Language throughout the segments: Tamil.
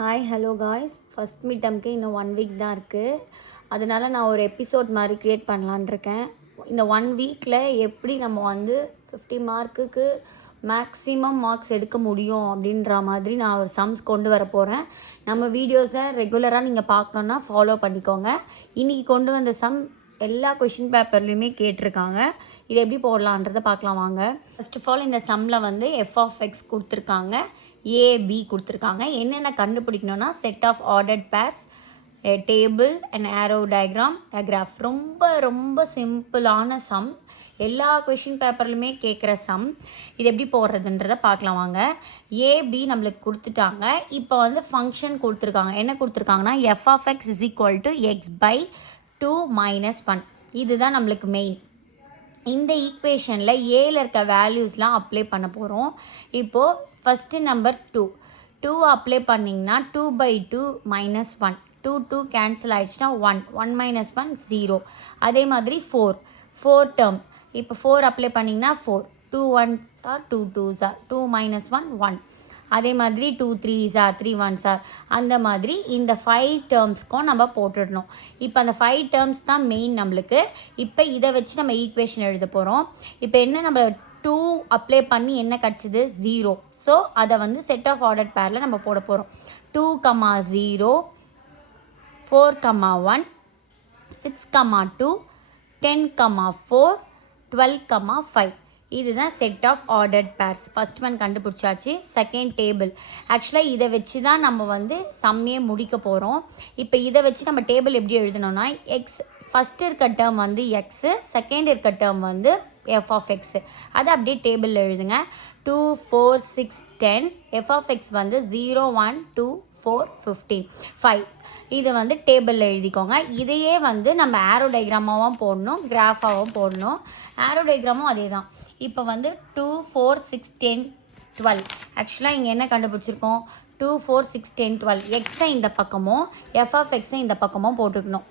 Hi hello guys, first mid டேர்முக்கு இன்னும் 1 வீக் தான் இருக்குது. அதனால நான் ஒரு எபிசோட் மாதிரி க்ரியேட் பண்ணலான் இருக்கேன். இந்த 1 வீக்கில் எப்படி நம்ம வந்து 50 மார்க்குக்கு மேக்ஸிமம் மார்க்ஸ் எடுக்க முடியும் அப்படின்ற மாதிரி நான் ஒரு சம்ஸ் கொண்டு வர போகிறேன். நம்ம வீடியோஸை ரெகுலராக நீங்கள் பார்க்கணுன்னா ஃபாலோ பண்ணிக்கோங்க. இன்றைக்கி கொண்டு வந்த சம் எல்லா கொஷின் பேப்பர்லேயுமே கேட்டிருக்காங்க. இது எப்படி போடலான்றதை பார்க்கலாம் வாங்க. ஃபர்ஸ்ட் ஆஃப் ஆல் இந்த சம்மில் வந்து f(x) கொடுத்துருக்காங்க, a,b கொடுத்துருக்காங்க. என்னென்ன கண்டுபிடிக்கணும்னா set of ordered pairs, table and arrow diagram, graph. ரொம்ப சிம்பிளான சம். எல்லா கொஷின் பேப்பர்லையுமே கேட்குற சம். இது எப்படி போடுறதுன்றதை பார்க்கலாம் வாங்க. ஏபி நம்மளுக்கு கொடுத்துட்டாங்க. இப்போ வந்து ஃபங்க்ஷன் கொடுத்துருக்காங்க. என்ன கொடுத்துருக்காங்கன்னா f(x) = x/2 - 1. இதுதான் நம்மளுக்கு மெயின். இந்த ஈக்குவேஷனில் ஏல இருக்க வேல்யூஸ்லாம் அப்ளை பண்ண போகிறோம். இப்போது ஃபஸ்ட்டு நம்பர் 2 அப்ளை பண்ணிங்கன்னா 2/2 - 1. 2 கேன்சல் ஆகிடுச்சுன்னா 1 1 - 1 0. அதே மாதிரி 4 டேர்ம். இப்போ 4 அப்ளை பண்ணிங்கன்னா 4 2 1s are 2 2s are 2 - 1 1. அதே மாதிரி 2 3s are 3 1s are. அந்த மாதிரி இந்த 5 டேர்ம்ஸ்க்கும் நம்ம போட்டுடணும். இப்போ அந்த 5 டேர்ம்ஸ் தான் மெயின் நம்மளுக்கு. இப்போ இதை வச்சு நம்ம ஈக்குவேஷன் எழுத போகிறோம். இப்போ என்ன, நம்ம 2 அப்ளை பண்ணி என்ன கிடச்சிது 0. ஸோ அதை வந்து செட் ஆஃப் ஆர்டர்ட் பேரில் நம்ம போட போகிறோம். 2, 0, 4, 1, 6, 2, 10, 4, 12, 5. இதுதான் set of ordered pairs. First one கண்டுபிடிச்சாச்சு. Second table. ஆக்சுவலாக இதை வச்சு தான் நம்ம வந்து சம்மையே முடிக்க போகிறோம். இப்போ இதை வச்சு நம்ம டேபிள் எப்படி எழுதணும்னா எக்ஸ், ஃபஸ்ட்டு இருக்க டேர்ம் வந்து எக்ஸு, செகண்ட் இருக்க டேர்ம் வந்து f(x). அதை அப்படியே டேபிளில் எழுதுங்க. 2 4 6 10. f(x) வந்து 0 1 2 4 15 5. இது வந்து டேபிளில் எழுதிக்கோங்க. இதையே வந்து நம்ம ஆரோ டயக்ராமாவும் போடணும், கிராஃபாகவும் போடணும். ஆரோ டயக்ராமும் அதே தான். இப்போ வந்து 2 4 6 10 12. ஆக்சுவலாக இங்கே என்ன கண்டுபிடிச்சிருக்கோம், 2 4 6 10 12. எக்ஸை இந்த பக்கமும் f(x) இந்த பக்கமும் போட்டுக்கணும்.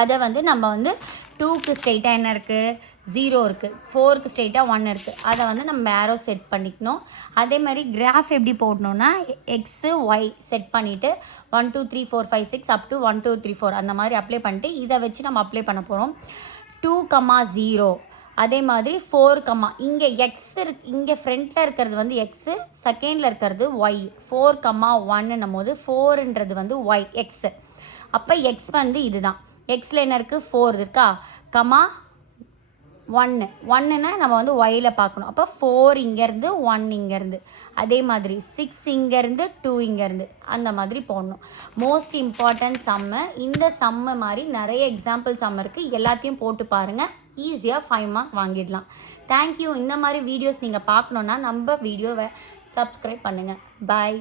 அதை வந்து நம்ம வந்து 2க்கு ஸ்ட்ரெயிட்டாக என்ன இருக்குது 0 இருக்குது, 4க்கு ஸ்ட்ரெயிட்டாக 1 இருக்குது. அதை வந்து நம்ம ஆரோ செட் பண்ணிக்கணும். அதே மாதிரி கிராஃப் எப்படி போடணுன்னா எக்ஸு ஒய் செட் பண்ணிவிட்டு 1 2 3 4 5 6 up to 1 2 3 4 அந்த மாதிரி அப்ளை பண்ணிட்டு இதை வச்சு நம்ம அப்ளை பண்ண போகிறோம். 2, 0. அதே மாதிரி 4, இங்கே எக்ஸ் இங்கே ஃப்ரண்ட்டில் இருக்கிறது வந்து எக்ஸு, செகண்டில் இருக்கிறது ஒய். 4, 1ன்னும் போது 4ன்றது வந்து ஒய் எக்ஸு. அப்போ எக்ஸ் வந்து இதுதான். எக்ஸில் என்ன இருக்குது 4 இருக்கா, 1ன்னா நம்ம வந்து ஒயில் பார்க்கணும். அப்போ 4 இங்கேருந்து 1 இங்கேருந்து. அதே மாதிரி 6 இங்கேருந்து 2 இங்கேருந்து. அந்த மாதிரி போடணும். மோஸ்ட் இம்பார்ட்டன்ட் சம்மு. இந்த சம்மு மாதிரி நிறைய எக்ஸாம்பிள் சம் இருக்குது. எல்லாத்தையும் போட்டு பாருங்கள். ஈஸியாக 5 மார்க் வாங்கிடலாம். தேங்க்யூ. இந்த மாதிரி வீடியோஸ் நீங்கள் பார்க்கணுன்னா நம்ம வீடியோவை சப்ஸ்கிரைப் பண்ணுங்கள். பாய்.